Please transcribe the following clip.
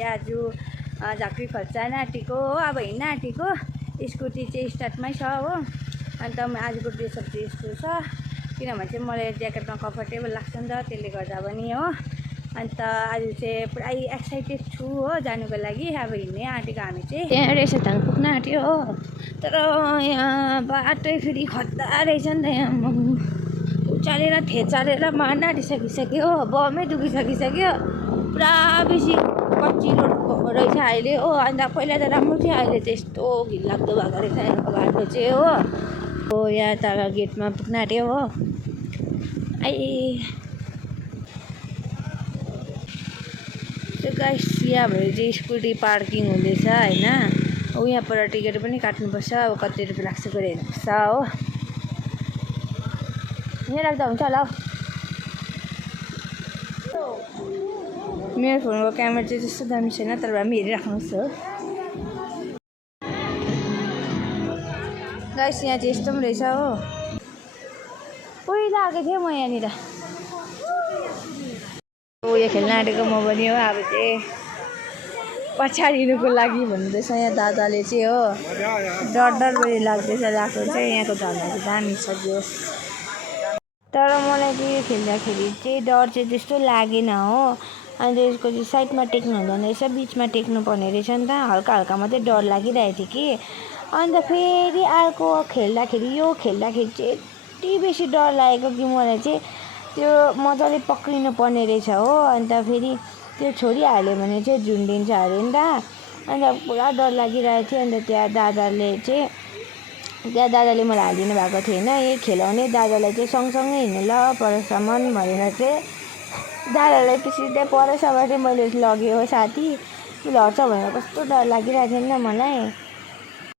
चाहिँ आज झाँक्री खोल्सा आँटेको हो। अब हिँड्न आँटेको स्कुटी चाहिँ स्टार्टमै छ हो। अन्त आजको ड्रेसअप चाहिँ यस्तो छ किनभने चाहिँ मलाई ज्याकेटमा कम्फर्टेबल लाग्छ नि त, त्यसले गर्दा पनि हो। अन्त आज चाहिँ पुरै एक्साइटेड छु हो जानुको लागि। अब हिँड्नै आँटेको हामी चाहिँ त्यहाँ रेसेथाङ पुग्न आँट्यो हो। तर यहाँ बाटै फेरि खतरा रहेछ नि त, यहाँ उचालेर थेचालेर मार्न आँटिसकिसक्यो हो। बमै दुखिसकिसक्यो, पुरा बेसी कच्ची रोड रहेछ अहिले हो। अन्त पहिला त राम्रो थियो, अहिले चाहिँ यस्तो घिनलाग्दो भएको रहेछ यहाँको बाटो चाहिँ हो। यहाँ तल गेटमा पुग्न आँट्यो हो। गाइस यहाँ भएर चाहिँ स्कुटी पार्किङ हुँदैछ होइन। यहाँ पर टिकट पनि काट्नुपर्छ, अब कति रुपियाँ लाग्छ गएर हेर्नुपर्छ हो। यहाँ राख्दा हुन्छ होला हौ। मेरो फोनको क्यामेरा चाहिँ त्यस्तो दामी छैन, तर भए पनि हेरिराख्नुहोस् हो। गाइस यहाँ चाहिँ यस्तो पनि रहेछ हो। पहिला आएको थिएँ म यहाँनिर, यो खेल्न आँटेको म पनि हो। अब चाहिँ पछाडिनुको लागि भन्दैछ यहाँ दादाले चाहिँ हो। डर पनि लाग्दैछ, लाग्छ चाहिँ यहाँको झर्ना चाहिँ दामी छ जोस। तर मलाई चाहिँ यो खेल्दाखेरि चाहिँ डर चाहिँ त्यस्तो लागेन हो। अन्त यसको चाहिँ साइडमा टेक्नु हुँदैन रहेछ, बिचमा टेक्नु पर्ने रहेछ नि त। हल्का हल्का मात्रै डर लागिरहेको थियो कि। अन्त फेरि अर्को खेल्दाखेरि यो खेल्दाखेरि चाहिँ यति बेसी डर लागेको कि मलाई चाहिँ त्यो मजाले पक्रिनु पर्ने रहेछ हो। अन्त फेरि त्यो छोडिहाल्यो भने चाहिँ झुन्डिन्छ अरे नि त। अन्त पुरा डर लागिरहेको थियो। अन्त त्यहाँ दादाले मलाई हालिदिनु भएको थिएन, यही खेलाउने दादालाई चाहिँ सँगसँगै हिँड्नु ल परसम्म भनेर चाहिँ दादालाई पछि त्यहाँ परसम्म चाहिँ मैले लगेँ हो। साथी लड्छ भनेर कस्तो डर लागिरहेको थियो नि त मलाई।